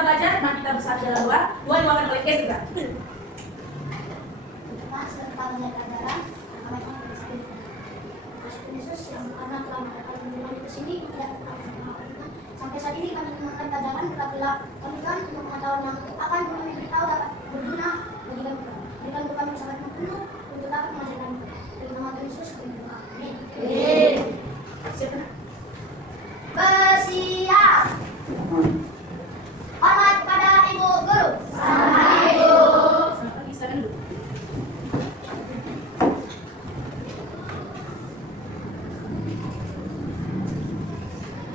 kita belajar, mari kita bersatu dalam doa. Doa diwakilkan oleh Ezra. Yesus yang karena telah mengatakan firman di sini tidak sampai saat ini kami melakukan pelajaran apabila kami kan untuk pengetahuan yang akan kami beritahu dapat berguna bagi kami. Berikan kami kesabaran penuh untuk dapat mengajarkan dari nama Tuhan Yesus kami berdoa. Amin. Siapa? Bersiap. Hormat kepada Ibu Guru. Selamat pagi, silakan dulu.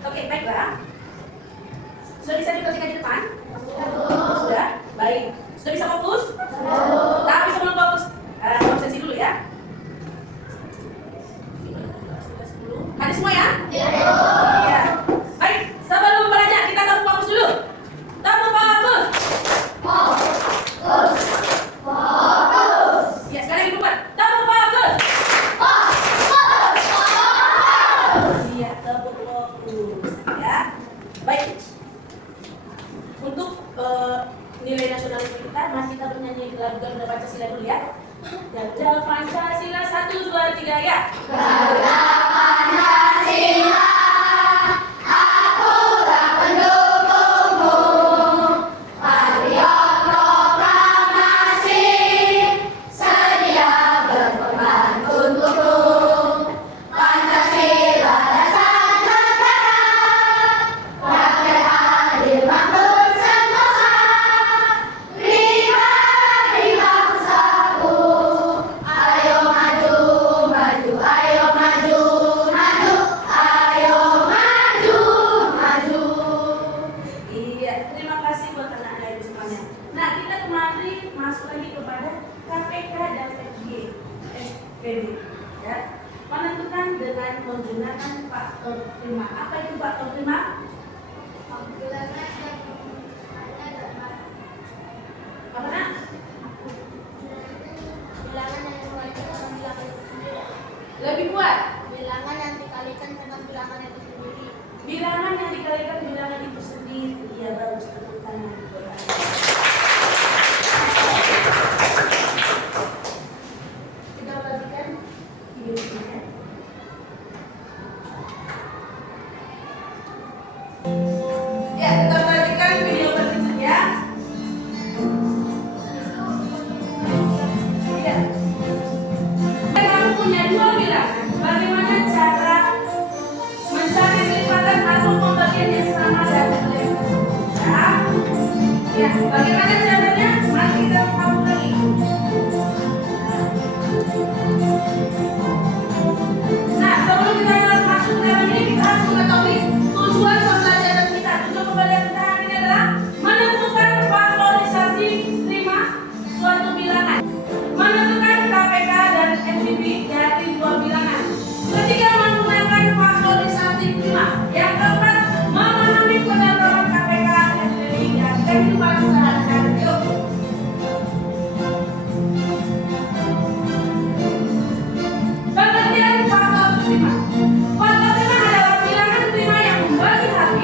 Oke, baiklah. Sudah bisa diperhatikan di depan? Sudah? Baik. Sudah bisa fokus? Tapi sebelum fokus, absensi dulu ya. Ada semua ya? Iya. Baik, sebelum belajar kita tepuk fokus dulu. Tepuk fokus. Ya, sekarang ibu buat. Tepuk fokus. Iya, tepuk fokus. Ya. Baik. Untuk nilai nasionalisme kita, masih kita bernyanyi lagu Garuda Pancasila dulu ya. Garuda Pancasila 1, 2, 3 ya. Ya, menentukan dengan menggunakan faktor prima. Apa itu faktor prima? Apa nak? Bilangan yang dikalikan dengan bilangan itu sendiri. Lebih kuat. Bilangan yang dikalikan dengan bilangan itu sendiri. Bilangan yang dikalikan bilangan itu sendiri. Iya, bagus, tepuk tangan. Kita perhatikan videonya. Ya, kita perhatikan video berikutnya. Iya. Kamu punya dua bilangan. Bagaimana cara mencari kelipatan atau pembagian yang sama dari nilai tersebut? Ya, bagaimana caranya? Mari kita tahu lagi. Nah, sebelum kita masuk ke dalam ini, kita harus mengetahui tujuan pembelajaran kita. Tujuan pembelajaran kita hari ini adalah menentukan faktorisasi prima suatu bilangan, menentukan KPK dan FTP dari dua bilangan. Ketiga, menggunakan faktorisasi prima. Yang keempat, memahami penentuan KPK, FTP dan kehidupan sehari-hari. Yuk. Pengertian faktor prima. Faktor prima adalah bilangan prima yang membagi hasil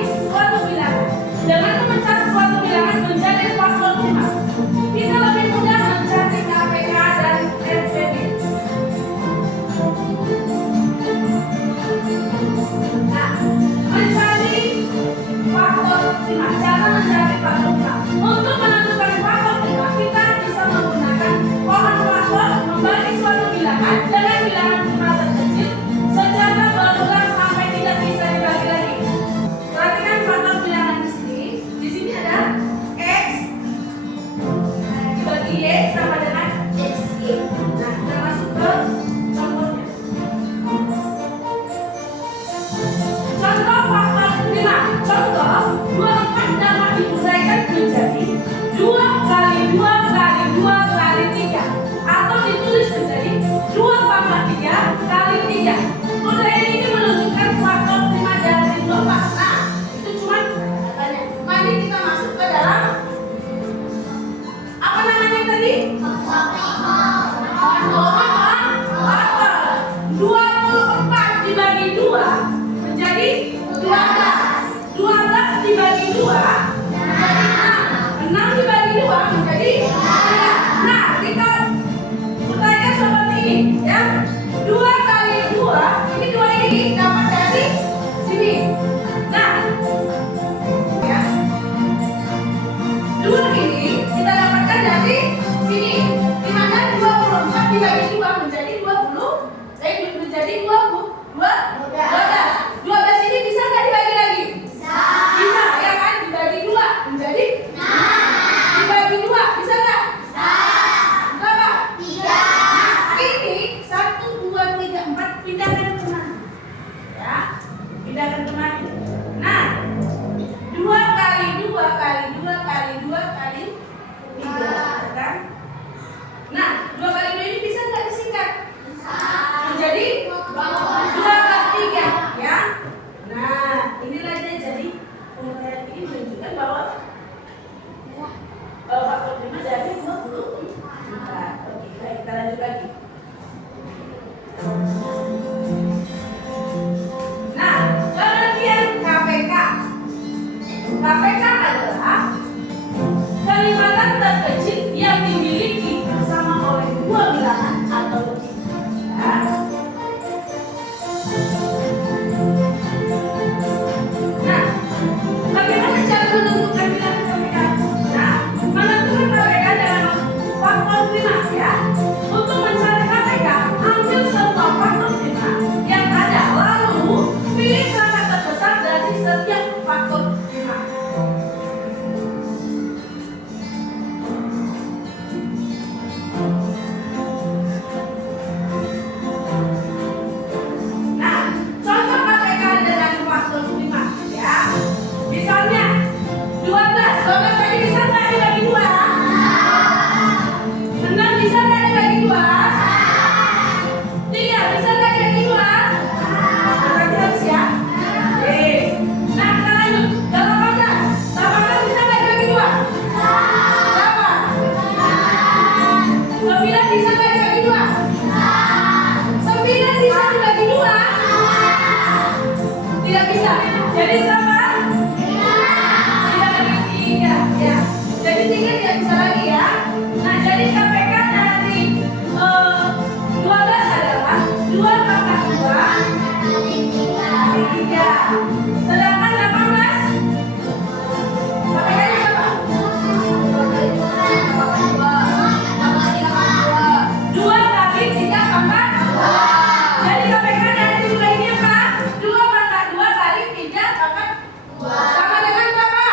jadi 12 ini bisa nggak dibagi lagi? Bisa, ya kan? Dibagi 2 menjadi dibagi 2 bisa nggak? Berapa? 3. Nah, ini 1, 2, 3, 4 pindahkan kemana? Ya, pindahkan kemana? Nah, 2 kali 2 kali 2 kali 2 kali 3, kan? Nah, 2 kali 2 ini bisa nggak disingkat? Menjadi 2 kali 3, ya. Nah, inilah dia jadi ungkapan ini menunjukkan bahwa faktor 5 dari 24. Oke, baik, kita lanjut lagi. Nah, pengertian KPK. KPK adalah kelimatan terkecil yang dimiliki bersama oleh 2 bilangan atau lebih. Ya. Nah, bagaimana cara menentukan bilangan KPK? Nah, menentukan KPK dengan faktor prima, ya. Untuk mencari KPK, ambil semua faktor prima yang ada, lalu pilih perangkat terbesar dari setiap faktor prima. Nah, contoh KPK dengan faktor prima, ya. Misalnya 12 tadi bisa nggak dibagi 2? 6 bisa nggak dibagi 2? 3 bisa nggak dibagi 2? Berarti harus, ya. Oke. Nah, kita lanjut. 18 bisa nggak dibagi 2? Berapa? 9 bisa nggak dibagi 2? 9 bisa dibagi 2? Tidak bisa. Jadi berapa? 3, ya. Jadi 3 tidak bisa lagi, ya. Nah, jadi KPK dari 12 adalah 2 pangkat 2 kali 3. Sedangkan 18 KPK-nya berapa? 2 kali 3 pangkat 2. Jadi KPK dari 2 ini apa? 2 pangkat 2 kali 3 pangkat 2. Sama dengan berapa?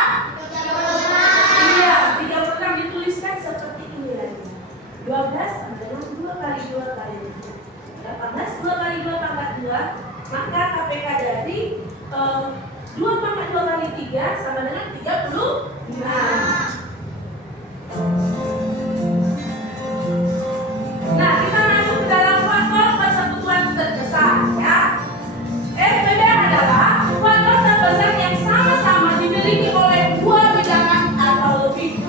36 dituliskan seperti ini lagi. 12 adalah 2 kali 2 kali 18, 2 kali 2 pangkat 2. Maka KPK dari 2 pangkat 2 kali 3 sama dengan 36. Nah, kita masuk ke dalam faktor persekutuan terbesar, ya. FPB adalah faktor terbesar yang sama-sama dimiliki oleh 2 bilangan atau lebih.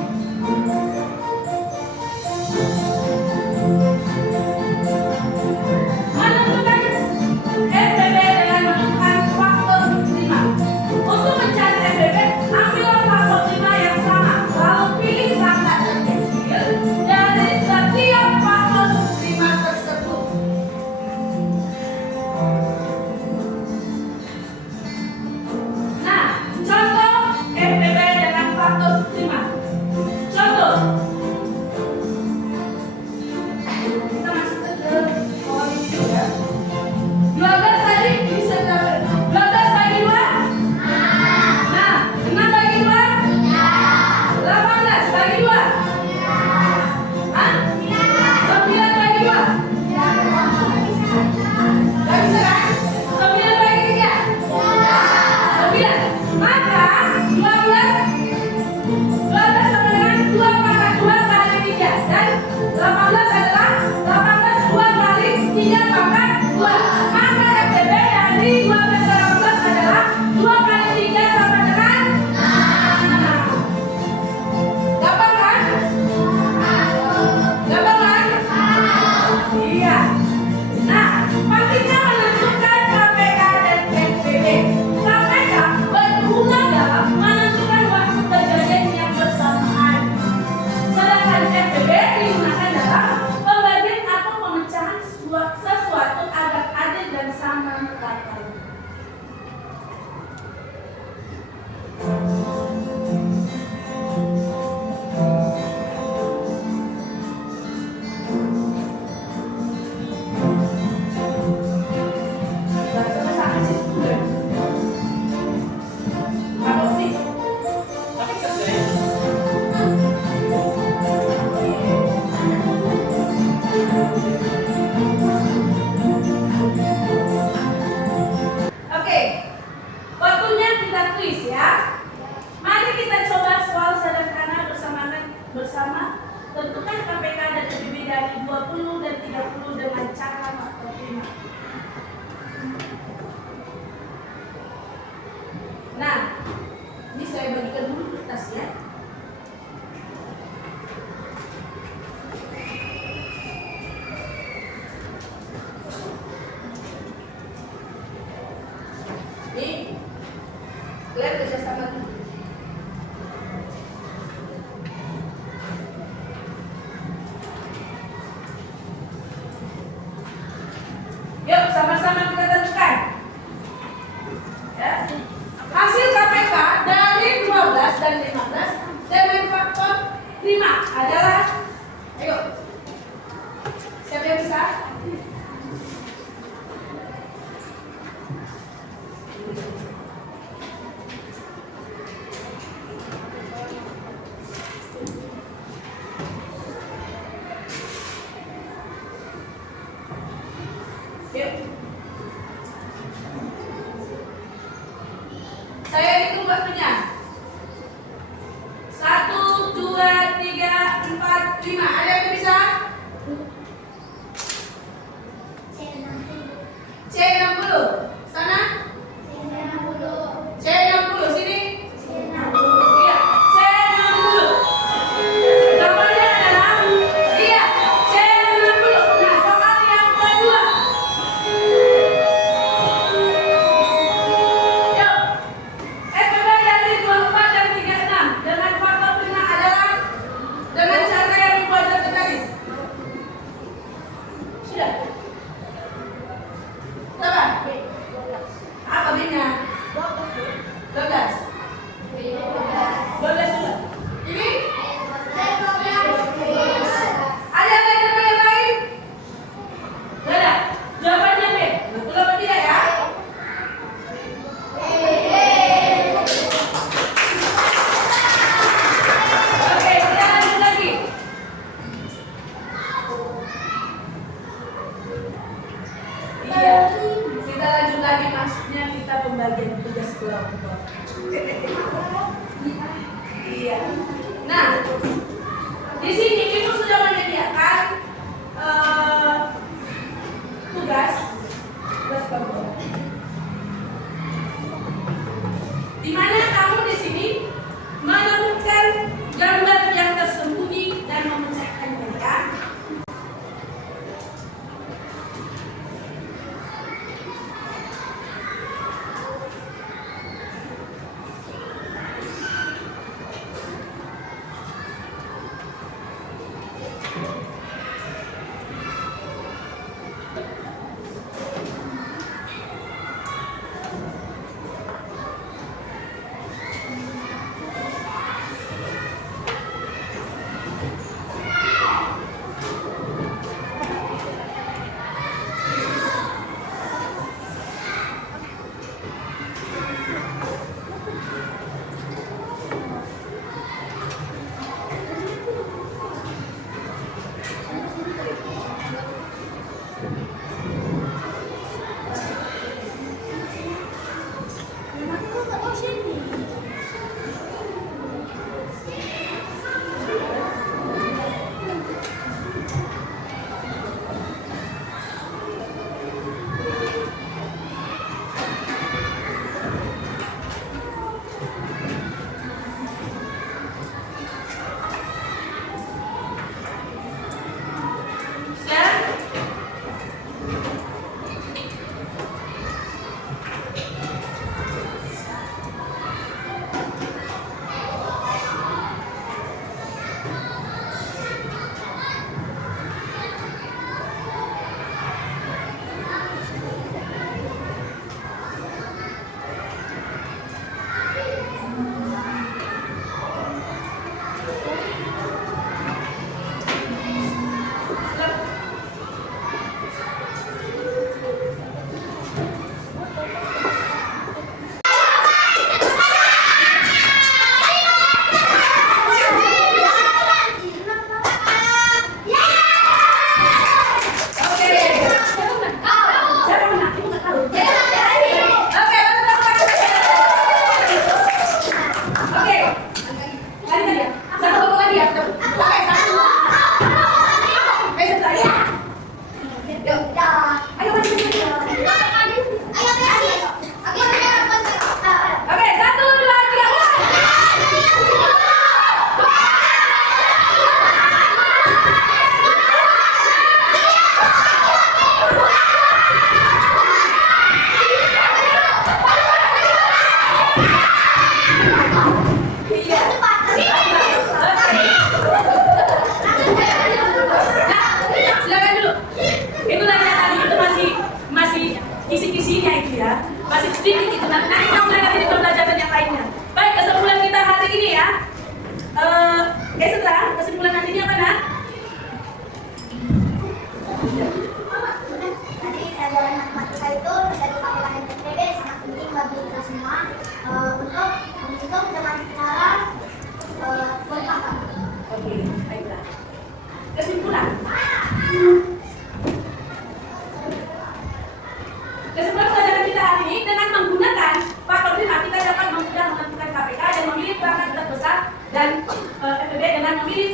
Menentukan FPB dengan menentukan faktor prima. Untuk mencari FPB, ambillah faktor prima yang sama, lalu pilih perangkat terkecil dari setiap faktor prima tersebut. Nah, contoh FPB dengan faktor prima. Contoh, kita masuk ke poin itu, ya. 12 tadi bisa berapa? 12 bagi 2? Nah, 6 bagi 2? 18 bagi 2? Hah? 9 bagi 2? Gak bisa, kan? 9 bagi 3? 9. Maka 12 sama dengan 2 pangkat 2 Tentukan KPK dan PBB dari 20 dan 30 dengan cara atau prima. Nah, ini saya bagikan dulu kertas ya. Nih, kalian kerjasama dulu. Yuk, sama-sama kita tentukan. Ya. Hasil KPK dari 12 dan 15 dengan faktor 5 adalah, ayo, siapa yang bisa? Yuk. Saya hitung waktunya. 1, 2, 3, 4, 5. Ada yang bisa? C60. Sana? C60. Sini? Iya, C60. Jawabannya adalah iya, C60. Nah, soal yang kedua. Yuk. Coba dari 24 dan 36 dengan faktor prima adalah dengan cara yang dibuat tadi. Sudah? Coba. Apa B-nya? 12. 12 sudah. Ini? Ada lagi yang lain? Tidak ada. Jawabannya B. Betul apa tidak ya? Oke, kita lanjut lagi. Iya, kita lanjut lagi, maksudnya kita pembagian tugas kelompok. Iya. Nah, di sini ibu sudah menyediakan tugas kelompok. Di mana kamu di sini menemukan gambar yang tersembunyi dan memecahkan mereka.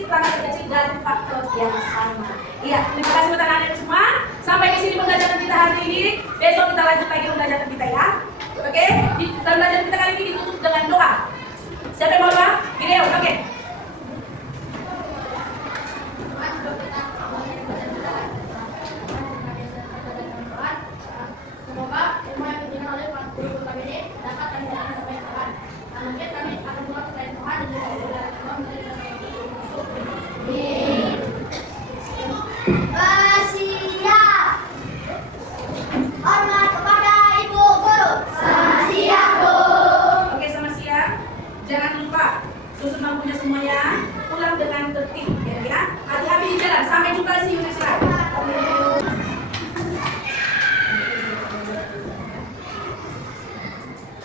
pertama terkecil dari faktor yang sama. Iya, terima kasih buat anak-anak semua. Sampai di sini pembelajaran kita hari ini. Besok kita lanjut lagi pembelajaran kita ya. Oke? Pembelajaran kita kali ini ditutup dengan doa. Siapa yang mau doa? Gideon, oke. Semoga ilmu yang diberikan oleh Pak Guru kami ini dapat kami jalankan sampai Tuhan. Mungkin kami akan doa selain Tuhan dan juga Siap. Hormat kepada Ibu Guru. Selamat siang, Bu. Oke, selamat siang. Jangan lupa susun bangkunya semuanya. Pulang dengan tertib ya. Hati-hati di jalan. Sampai jumpa di next slide.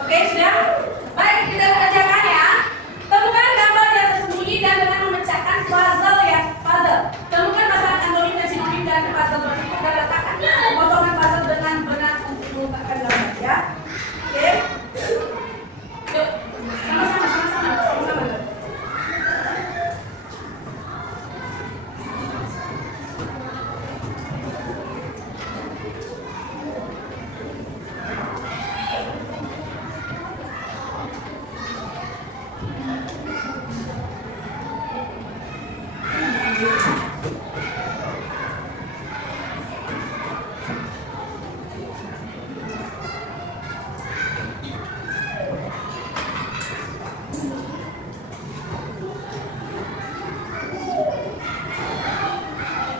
Oke, sudah? Baik, kita kerjakan ya. Temukan gambar yang tersembunyi dan dengan memecahkan puzzle ya. Puzzle. Temukan pasangan antonim dan sinonim dan puzzle berikut dan letakkan potongan puzzle dengan benar untuk mengungkapkan gambar ya. Oke. Yuk. Sama-sama.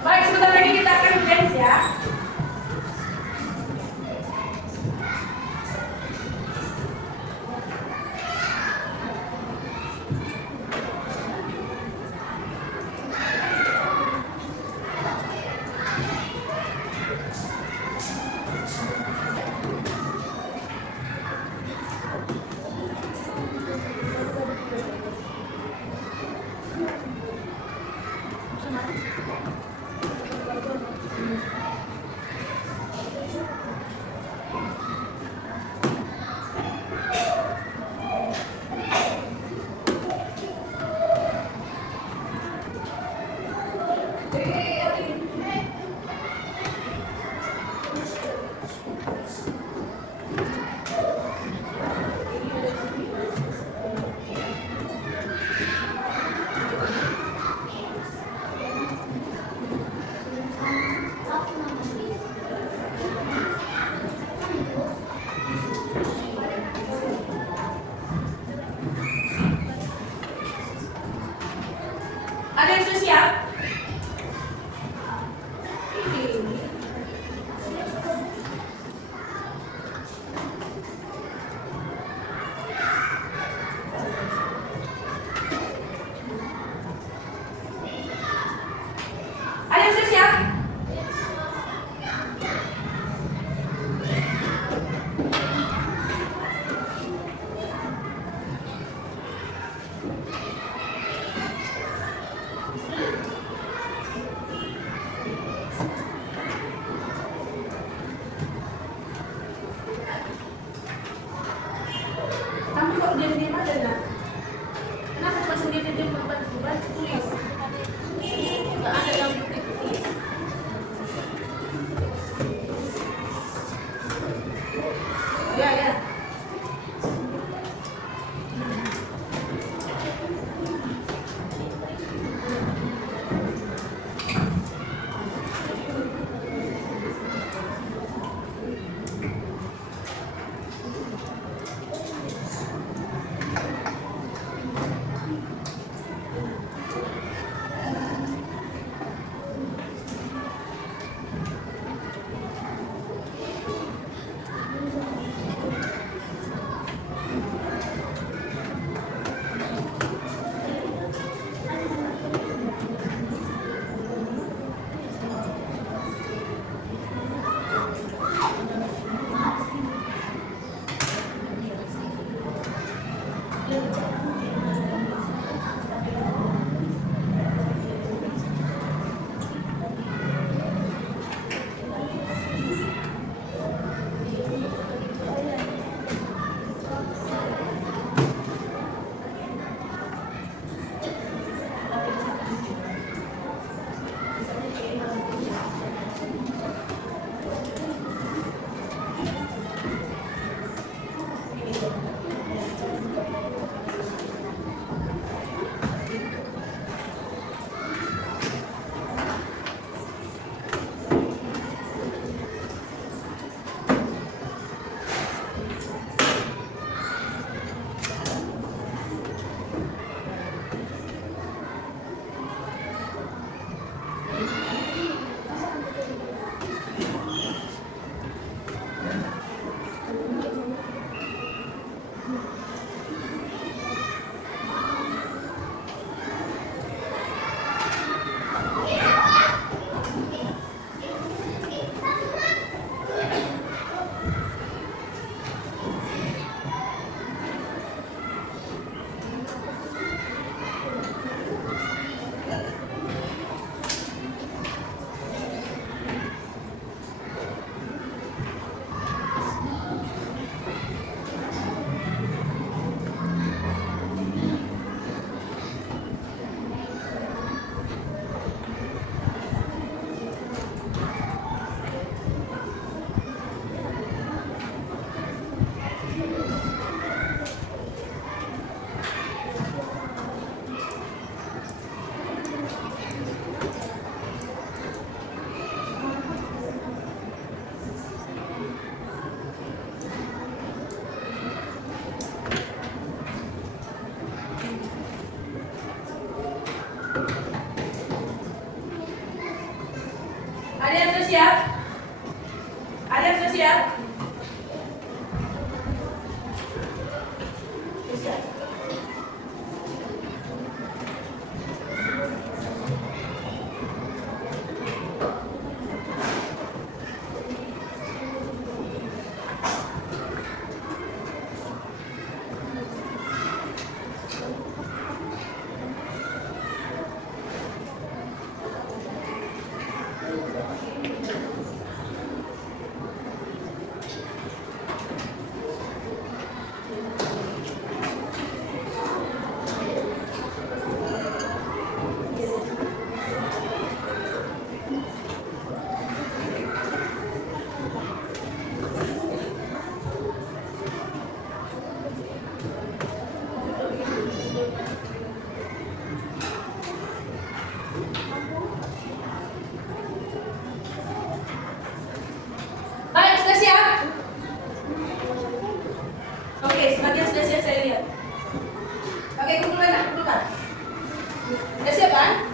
Baik, sebentar lagi kita akan dance ya. Ada yang sudah siap? Ada yang sudah siap? Ada yang sudah siap? Ada yang sudah siap? Sudah siap. Baik, sudah siap? Oke, sebagian sudah siap saya lihat. Oke, kumpulkan. Sudah siap kan?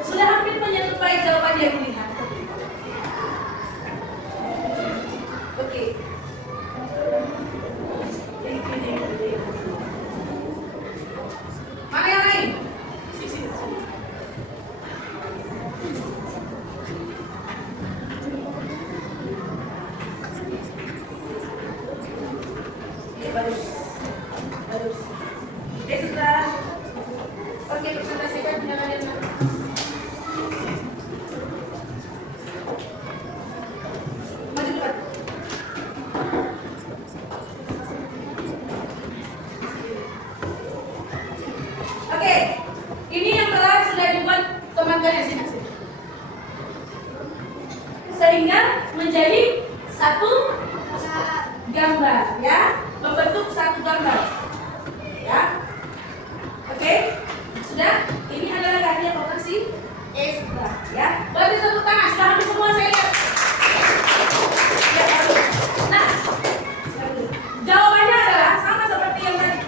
Sudah hampir menyerupai jawaban yang dilihat. Oke. Mana yang lain? Sini. Bagus. Oke, sudah. Oke, presentasikan penanganannya. Maju depan. Oke, ini yang telah sudah dibuat teman-teman sini. Sehingga menjadi satu gambar, ya, membentuk satu gambar, ya. Oke, sudah. Ini adalah hadiah operasi Ezra, ya. Beri tepuk tangan. Sudah hampir semua saya lihat. Ya, bagus. Nah, jawabannya adalah sama seperti yang tadi.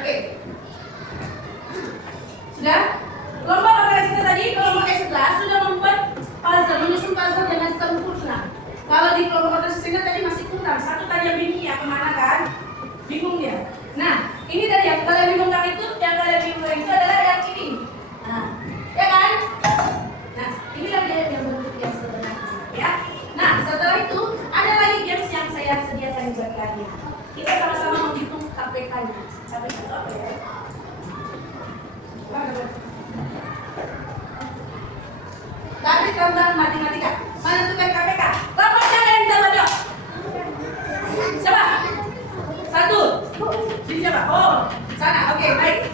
Oke. Sudah? Kelompok operasi tadi, kelompok Ezra sudah membuat puzzle, menyusun puzzle dengan sempurna. Kalau di kelompok operasi sini tadi masih kurang. Satu tadi yang bingung ya kemana kan? Bingung dia. Nah, ini tadi yang kalian bingungkan itu, yang kalian bingungkan itu adalah yang ini. Nah, ya kan? Nah, ini yang bentuk yang sebenarnya, ya. Nah, setelah itu ada lagi games yang saya sediakan buat kalian. Kita sama-sama menghitung KPK-nya. KPK itu apa ya? Tapi tentang matematika. Menentukan KPK. Kelompok siapa yang kita baca? Siapa? Satu. Ini siapa? Oh, sana. Oke, baik.